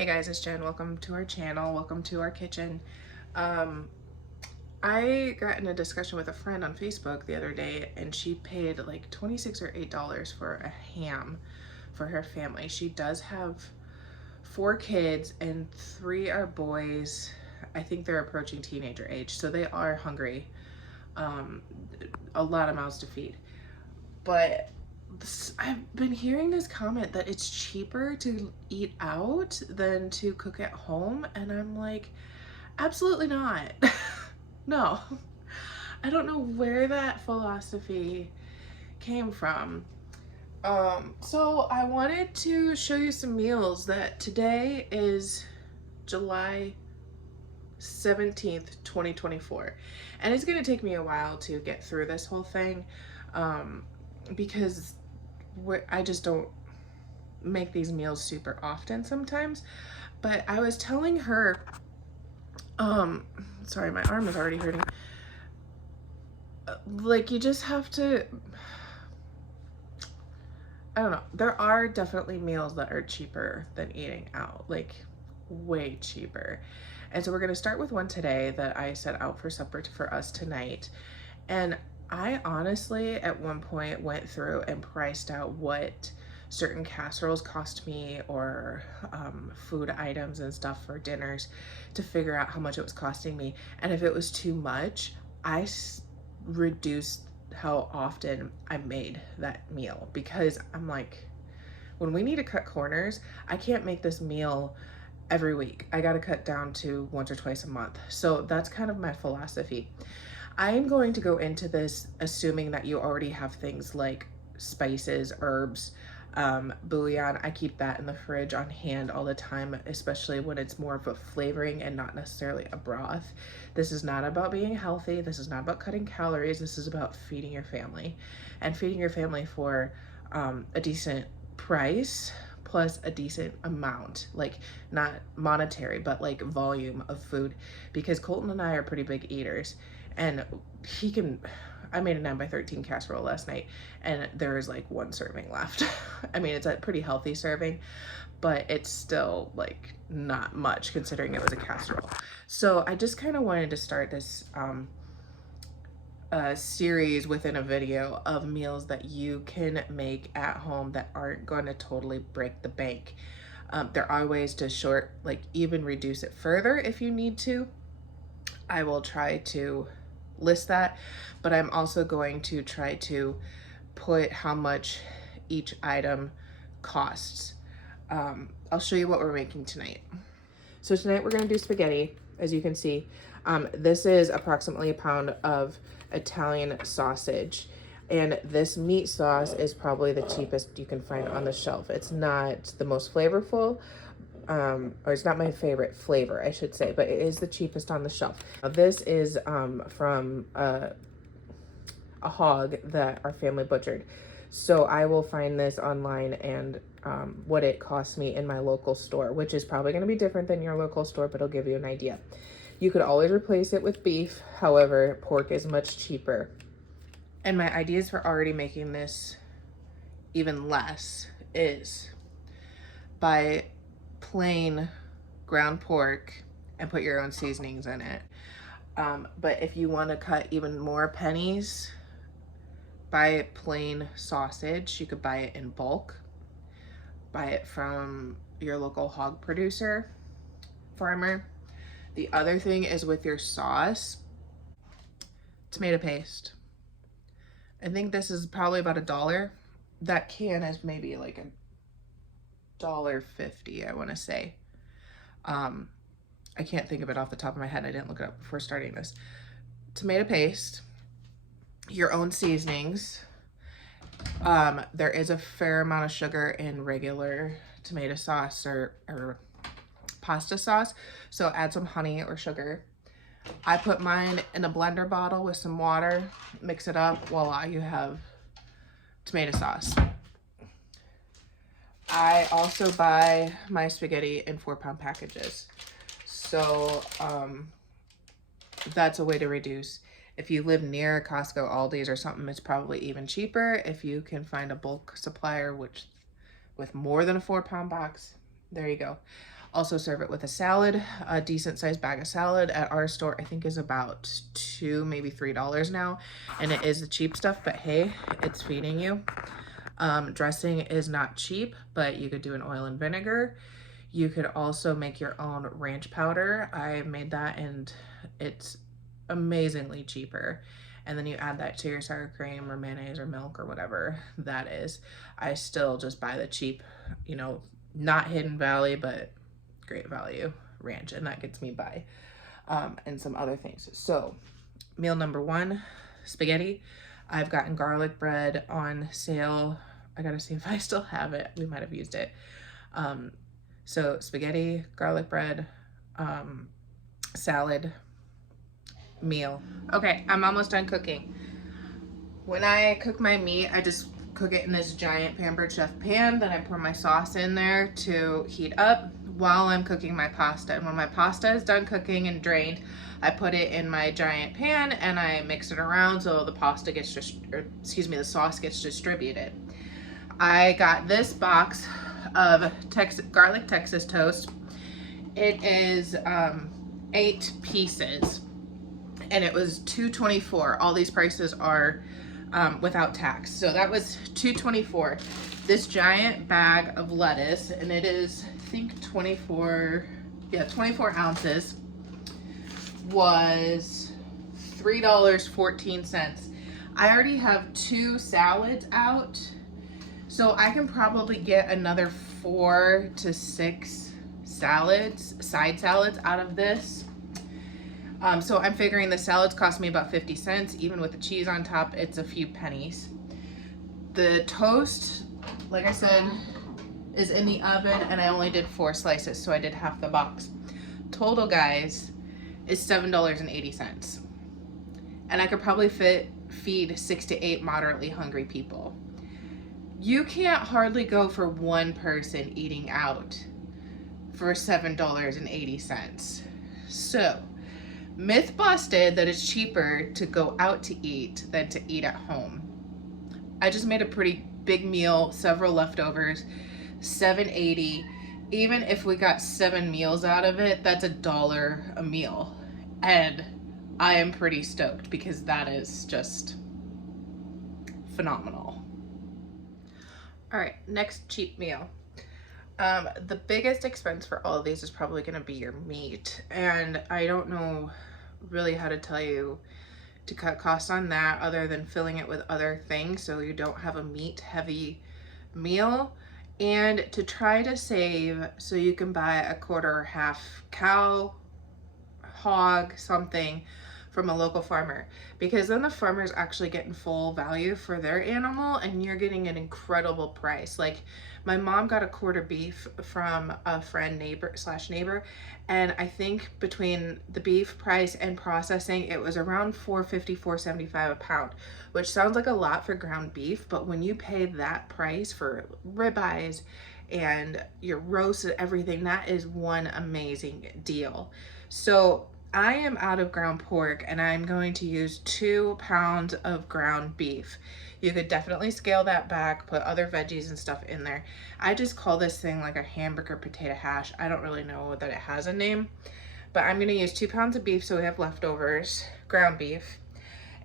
Hey guys, it's Jen. Welcome to our channel. Welcome to our kitchen. I got in a discussion with a friend on Facebook the other day, and she paid like $26 or $8 for a ham for her family. She does have 4 kids and 3 are boys. I think they're approaching teenager age, so they are hungry. Um, a lot of mouths to feed. But I've been hearing this comment that it's cheaper to eat out than to cook at home, and I'm like, absolutely not. No, I don't know where that philosophy came from. So I wanted to show you some meals that today is July 17th, 2024. And it's gonna take me a while to get through this whole thing because I just don't make these meals super often sometimes. But I was telling her, sorry, my arm is already hurting. Like, you just have to, I don't know. There are definitely meals that are cheaper than eating out, like way cheaper. And so we're gonna start with one today that I set out for supper for us tonight. And I honestly, at one point, went through and priced out what certain casseroles cost me, or food items and stuff for dinners, to figure out how much it was costing me. And if it was too much, I reduced how often I made that meal, because I'm like, when we need to cut corners, I can't make this meal every week. I got to cut down to once or twice a month. So that's kind of my philosophy. I am going to go into this assuming that you already have things like spices, herbs, bouillon. I keep that in the fridge on hand all the time, especially when it's more of a flavoring and not necessarily a broth. This is not about being healthy. This is not about cutting calories. This is about feeding your family, and feeding your family for a decent price plus a decent amount, like not monetary, but like volume of food, because Colton and I are pretty big eaters, and I made a 9x13 casserole last night, and there is like 1 serving left. I mean, it's a pretty healthy serving, but it's still like not much considering it was a casserole. So I just kind of wanted to start this series within a video of meals that you can make at home that aren't going to totally break the bank. There are ways to even reduce it further if you need to. I will try to list that, but I'm also going to try to put how much each item costs. I'll show you what we're making tonight. So tonight we're going to do spaghetti, as you can see. This is approximately a pound of Italian sausage, and this meat sauce is probably the cheapest you can find on the shelf. It's not the most flavorful, or it's not my favorite flavor, I should say, but it is the cheapest on the shelf. Now, this is from a hog that our family butchered. So I will find this online and what it costs me in my local store, which is probably going to be different than your local store, but it'll give you an idea. You could always replace it with beef. However, pork is much cheaper. And my ideas for already making this even less is buy plain ground pork and put your own seasonings in it. But if you want to cut even more pennies, buy plain sausage. You could buy it in bulk. Buy it from your local hog producer, farmer. The other thing is with your sauce, tomato paste. I think this is probably about $1. That can is maybe like $1.50, I want to say. I can't think of it off the top of my head. I didn't look it up before starting this. Tomato paste, your own seasonings. There is a fair amount of sugar in regular tomato sauce or pasta sauce, so add some honey or sugar. I put mine in a blender bottle with some water, mix it up. Voila, you have tomato sauce. I also buy my spaghetti in 4-pound packages, so that's a way to reduce. If you live near Costco, Aldi's, or something, it's probably even cheaper if you can find a bulk supplier with more than a 4-pound box. There you go. Also serve it with a salad. A decent sized bag of salad at our store I think is about $2, maybe $3 now, and it is the cheap stuff, but hey, it's feeding you. Dressing is not cheap, but you could do an oil and vinegar. You could also make your own ranch powder. I made that and it's amazingly cheaper. And then you add that to your sour cream or mayonnaise or milk or whatever that is. I still just buy the cheap, you know, not Hidden Valley, but great value ranch, and that gets me by. And some other things. So meal number one, spaghetti. I've gotten garlic bread on sale. I gotta see if I still have it. We might have used it. So spaghetti, garlic bread, salad, meal. Okay, I'm almost done cooking. When I cook my meat, I just cook it in this giant Pampered Chef pan. Then I pour my sauce in there to heat up while I'm cooking my pasta. And when my pasta is done cooking and drained, I put it in my giant pan and I mix it around so the pasta gets the sauce gets distributed. I got this box of garlic Texas toast. It is 8 pieces and it was $2.24. All these prices are without tax. So that was $2.24. This giant bag of lettuce, and it is, I think 24 ounces, was $3.14. I already have 2 salads out, so I can probably get another 4 to 6 salads, side salads out of this. So I'm figuring the salads cost me about 50 cents. Even with the cheese on top, it's a few pennies. The toast, like I said, is in the oven, and I only did 4 slices, so I did half the box. Total, guys, is $7.80. And I could probably feed 6 to 8 moderately hungry people. You can't hardly go for one person eating out for $7.80. So, myth busted that it's cheaper to go out to eat than to eat at home. I just made a pretty big meal, several leftovers, $7.80. Even if we got 7 meals out of it, that's $1 a meal. And I am pretty stoked because that is just phenomenal. All right, next cheap meal. The biggest expense for all of these is probably going to be your meat, and I don't know really how to tell you to cut costs on that other than filling it with other things so you don't have a meat heavy meal, and to try to save so you can buy a quarter or half cow, hog, something from a local farmer, because then the farmer's actually getting full value for their animal and you're getting an incredible price. Like my mom got a quarter beef from a friend, neighbor, and I think between the beef price and processing, it was around $4.50, $4.75 a pound, which sounds like a lot for ground beef, but when you pay that price for ribeyes and your roast and everything, that is one amazing deal. So I am out of ground pork and I'm going to use 2 pounds of ground beef. You could definitely scale that back, put other veggies and stuff in there. I just call this thing like a hamburger potato hash. I don't really know that it has a name, but I'm gonna use 2 pounds of beef so we have leftovers, ground beef.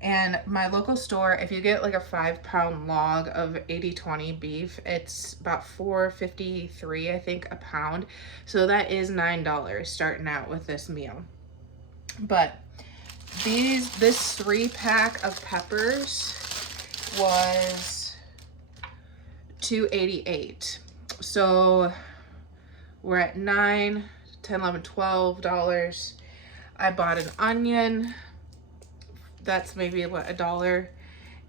And my local store, if you get like a 5-pound log of 80/20 beef, it's about $4.53, I think, a pound. So that is $9 starting out with this meal. But this 3-pack of peppers was $2.88. So we're at $9, $10, $11, $12. I bought an onion. That's maybe what, $1.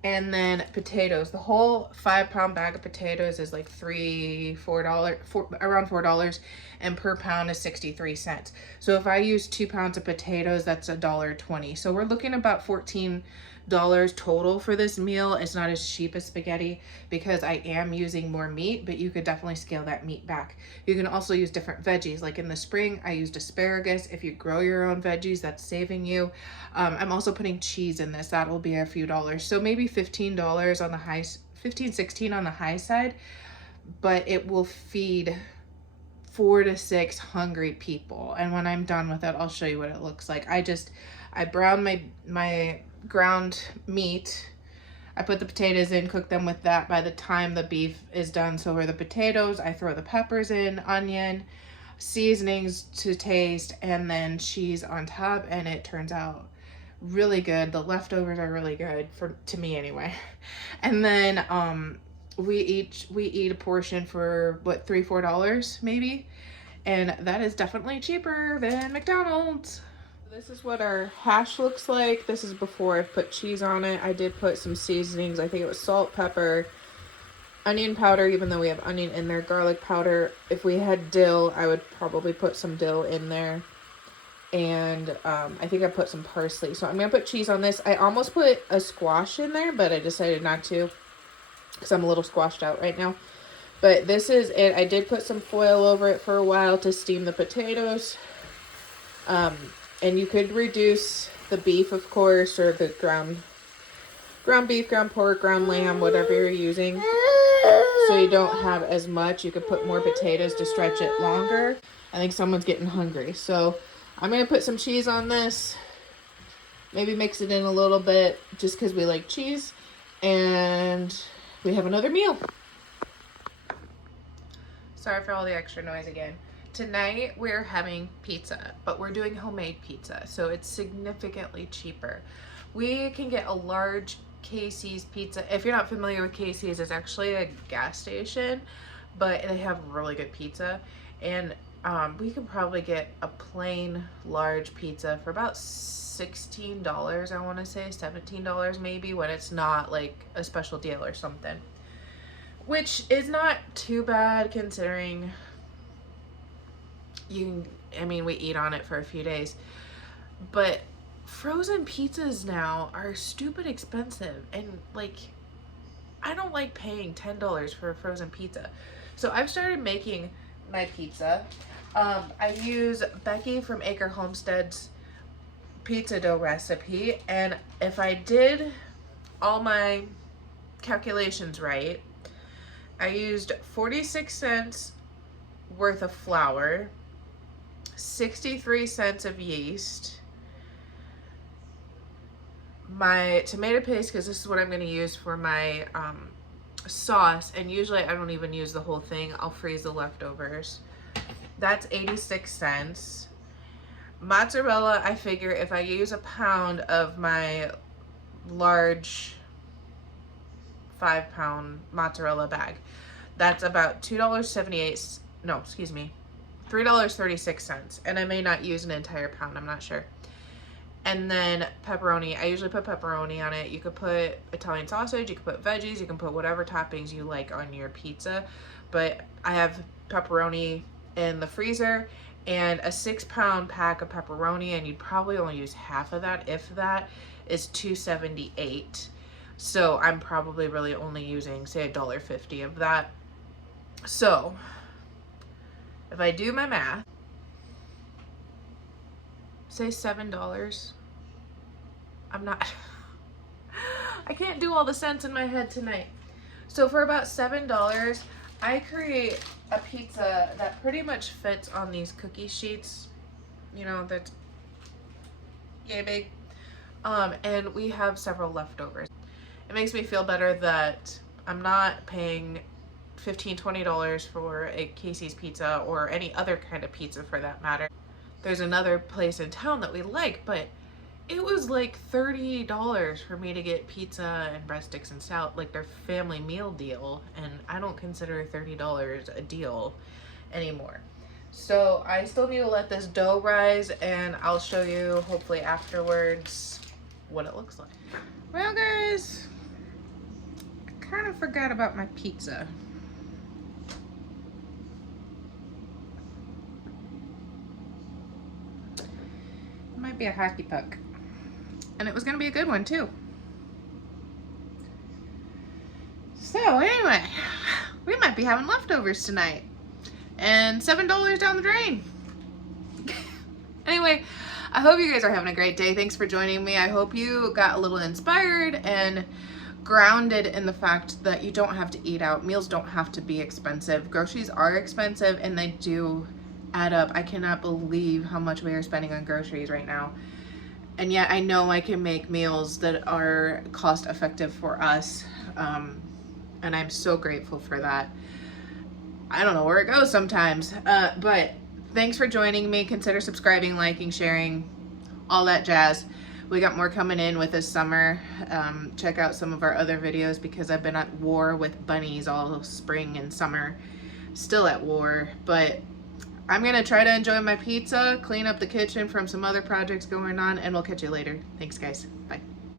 And then potatoes. The whole 5-pound bag of potatoes is like around $4, and per pound is 63 cents. So if I use 2 pounds of potatoes, that's $1.20. So we're looking about $14 total for this meal. It's not as cheap as spaghetti because I am using more meat, but you could definitely scale that meat back. You can also use different veggies. Like in the spring, I used asparagus. If you grow your own veggies, that's saving you. I'm also putting cheese in this. That will be a few dollars. So maybe $15 on the high, 15, 16 on the high side, but it will feed 4 to 6 hungry people. And when I'm done with it, I'll show you what it looks like. I brown my ground meat. I put the potatoes in, cook them with that. By the time the beef is done, so are the potatoes. I throw the peppers in, onion, seasonings to taste, and then cheese on top, and it turns out really good. The leftovers are really good, to me anyway. And then we eat a portion for what, $3-4 maybe, and that is definitely cheaper than McDonald's. This is what our hash looks like. This is before I put cheese on it. I did put some seasonings. I think it was salt, pepper, onion powder, even though we have onion in there, garlic powder. If we had dill, I would probably put some dill in there. And I think I put some parsley. So I'm going to put cheese on this. I almost put a squash in there, but I decided not to because I'm a little squashed out right now. But this is it. I did put some foil over it for a while to steam the potatoes. And you could reduce the beef, of course, or the ground beef, ground pork, ground lamb, whatever you're using. So you don't have as much. You could put more potatoes to stretch it longer. I think someone's getting hungry. So I'm going to put some cheese on this. Maybe mix it in a little bit just because we like cheese. And we have another meal. Sorry for all the extra noise again. Tonight we're having pizza, but we're doing homemade pizza, so it's significantly cheaper. We can get a large Casey's pizza. If you're not familiar with Casey's, it's actually a gas station, but they have really good pizza. And we can probably get a plain large pizza for about $16, I want to say $17 maybe, when it's not like a special deal or something, which is not too bad considering we eat on it for a few days. But frozen pizzas now are stupid expensive, and like, I don't like paying $10 for a frozen pizza. So I've started making my pizza. I use Becky from Acre Homestead's pizza dough recipe, and if I did all my calculations right, I used 46 cents worth of flour, 63 cents of yeast, my tomato paste, because this is what I'm going to use for my sauce, and usually I don't even use the whole thing. I'll freeze the leftovers. That's 86 cents. Mozzarella, I figure if I use a pound of my large 5-pound mozzarella bag, that's about $2.78, no, excuse me, $3.36, and I may not use an entire pound, I'm not sure. And then pepperoni, I usually put pepperoni on it. You could put Italian sausage, you could put veggies, you can put whatever toppings you like on your pizza, but I have pepperoni in the freezer, and a 6-pound pack of pepperoni, and you'd probably only use half of that, if that, is $2.78. So I'm probably really only using, say, $1.50 of that. So if I do my math, say $7. I'm not, I can't do all the cents in my head tonight. So for about $7, I create a pizza that pretty much fits on these cookie sheets, you know, that's yay big. And we have several leftovers. It makes me feel better that I'm not paying $15-20 for a Casey's pizza, or any other kind of pizza for that matter. There's another place in town that we like, but it was like $30 for me to get pizza and breadsticks and stout, like their family meal deal, and I don't consider $30 a deal anymore. So I still need to let this dough rise, and I'll show you hopefully afterwards what it looks like. Well guys, I kind of forgot about my pizza. It might be a hockey puck. And it was gonna be a good one too. So anyway, we might be having leftovers tonight. And $7 down the drain. Anyway, I hope you guys are having a great day. Thanks for joining me. I hope you got a little inspired and grounded in the fact that you don't have to eat out. Meals don't have to be expensive. Groceries are expensive and they do add up. I cannot believe how much we are spending on groceries right now. And yet I know I can make meals that are cost effective for us. And I'm so grateful for that. I don't know where it goes sometimes, but thanks for joining me. Consider subscribing, liking, sharing, all that jazz. We got more coming in with this summer. Check out some of our other videos because I've been at war with bunnies all spring and summer. Still at war, but I'm gonna try to enjoy my pizza, clean up the kitchen from some other projects going on, and we'll catch you later. Thanks, guys. Bye.